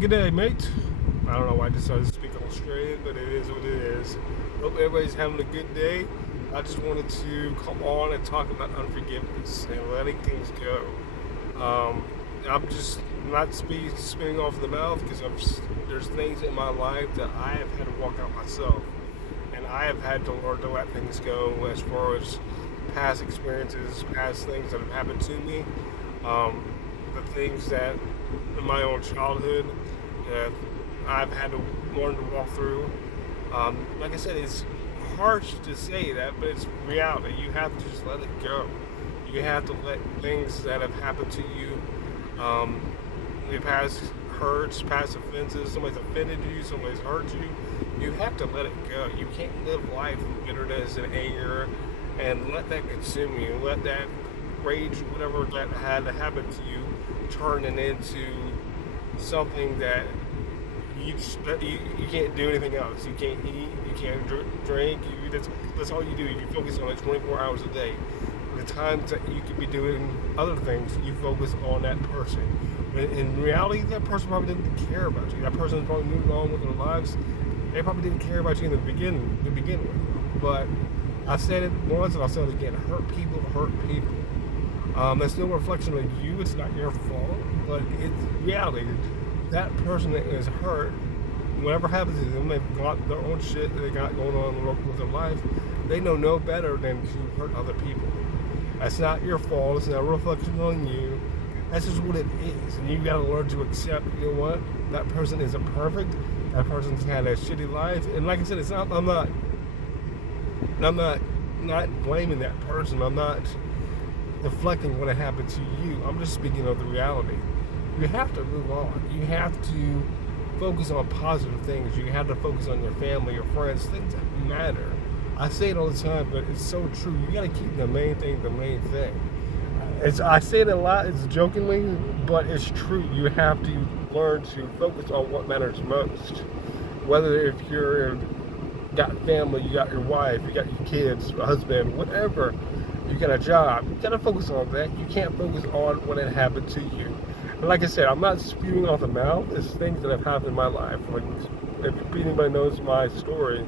Good day, mate. I don't know why I decided to speak Australian, but it is what it is. Hope everybody's having a good day. I just wanted to come on and talk about unforgiveness and letting things go. I'm just not spinning off the mouth because there's things in my life that I have had to walk out myself, and I have had to learn to let things go as far as past experiences, past things that have happened to me, um, the things that in my own childhood that I've had to learn to walk through. Like I said, it's harsh to say that, but it's reality. You have to just let it go. You have to let things that have happened to you, um, the past hurts, past offenses, somebody's offended you, somebody's hurt you, you have to let it go. You can't live life with bitterness and anger and let that consume you. Let that rage, whatever that had to happen to you, turn it into something that you can't do anything else. You can't eat, you can't drink. That's all you do. You focus on it 24 hours a day. The times that you could be doing other things, you focus on that person. But in reality, that person probably didn't care about you. That person probably moved on with their lives. They probably didn't care about you in the beginning to begin with. But I've said it once and I'll say it again. Hurt people hurt people. That's no reflection on you. It's not your fault, but it's reality. That person that is hurt, whatever happens to them, they've got their own shit that they got going on with their life. They know no better than to hurt other people. That's not your fault. It's not a reflection on you. That's just what it is, and you gotta learn to accept. You know what? That person isn't perfect. That person's had a shitty life, and like I said, it's not. I'm not blaming that person. I'm not deflecting what happened to you. I'm just speaking of the reality. You have to move on. You have to focus on positive things. You have to focus on your family, your friends, things that matter. I say it all the time, but it's so true. You got to keep the main thing the main thing. I say it a lot. It's jokingly, but it's true. You have to learn to focus on what matters most. Whether if you're got family, you got your wife, you got your kids, your husband, whatever, you got a job, you got to focus on that. You can't focus on what had happened to you. And like I said, I'm not spewing off the mouth. It's things that have happened in my life. Like if anybody knows my story,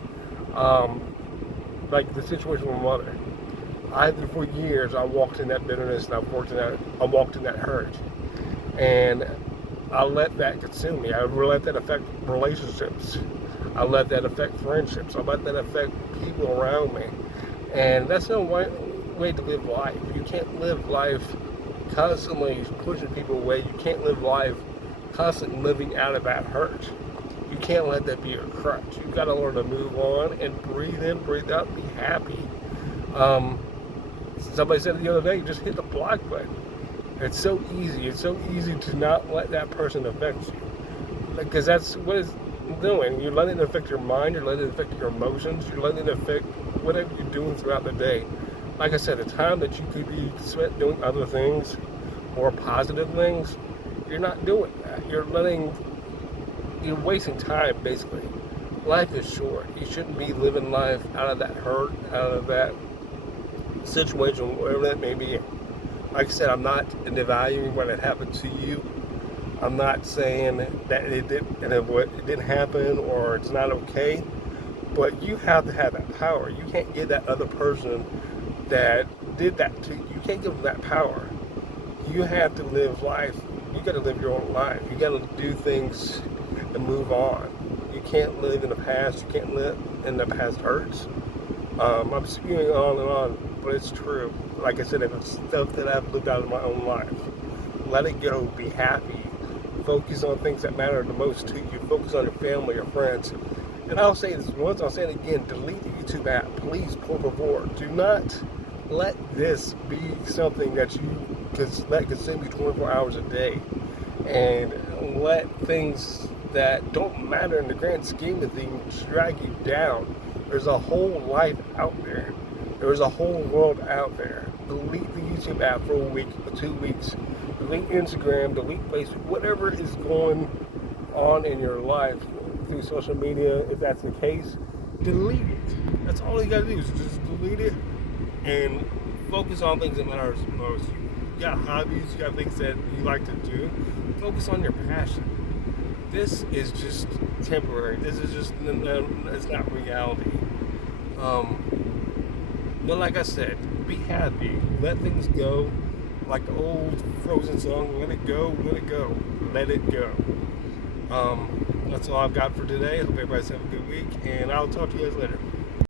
like the situation with my mother. For years, I walked in that bitterness and I walked in that hurt, and I let that consume me. I let that affect relationships. I let that affect friendships. I let that affect people around me. And that's no way to live life. You can't live life constantly pushing people away. You can't live life constantly living out of that hurt. You can't let that be your crutch. You've got to learn to move on and breathe in, breathe out, and be happy. Um, Somebody said the other day, just hit the block button. It's so easy. It's so easy to not let that person affect you. Because that's what it's doing. You're letting it affect your mind. You're letting it affect your emotions. You're letting it affect whatever you're doing throughout the day. Like I said, the time that you could be spent doing other things or positive things, you're not doing that. You're wasting time, basically. Life is short. You shouldn't be living life out of that hurt, out of that situation, whatever that may be. Like I said, I'm not devaluing what had happened to you. I'm not saying that it didn't happen or it's not okay. But you have to have that power. You can't give that other person that did that to you. You can't give them that power. You have to live life. You got to live your own life. You got to do things and move on. You can't live in the past. You can't live in the past hurts. I'm spewing on, but it's true. Like I said, it's stuff that I've lived out in my own life. Let it go. Be happy. Focus on things that matter the most to you. Focus on your family, your friends. And I'll say this once, I'll say it again. Delete the YouTube app. Please, por favor. Do not let this be something that you let consume you 24 hours a day. And let things that don't matter in the grand scheme of things drag you down. There's a whole life out there. There's a whole world out there. Delete the YouTube app for a week or 2 weeks. Delete Instagram, delete Facebook, whatever is going on in your life through social media, if that's the case, delete it. That's all you gotta do is just delete it and focus on things that matter most. You got hobbies, you got things that you like to do. Focus on your passion. this is just temporary. This is just, it's not reality. But like I said, be happy. Let things go. Like the old Frozen song, let it go, let it go, let it go. That's all I've got for today. Hope everybody's having a good week, and I'll talk to you guys later.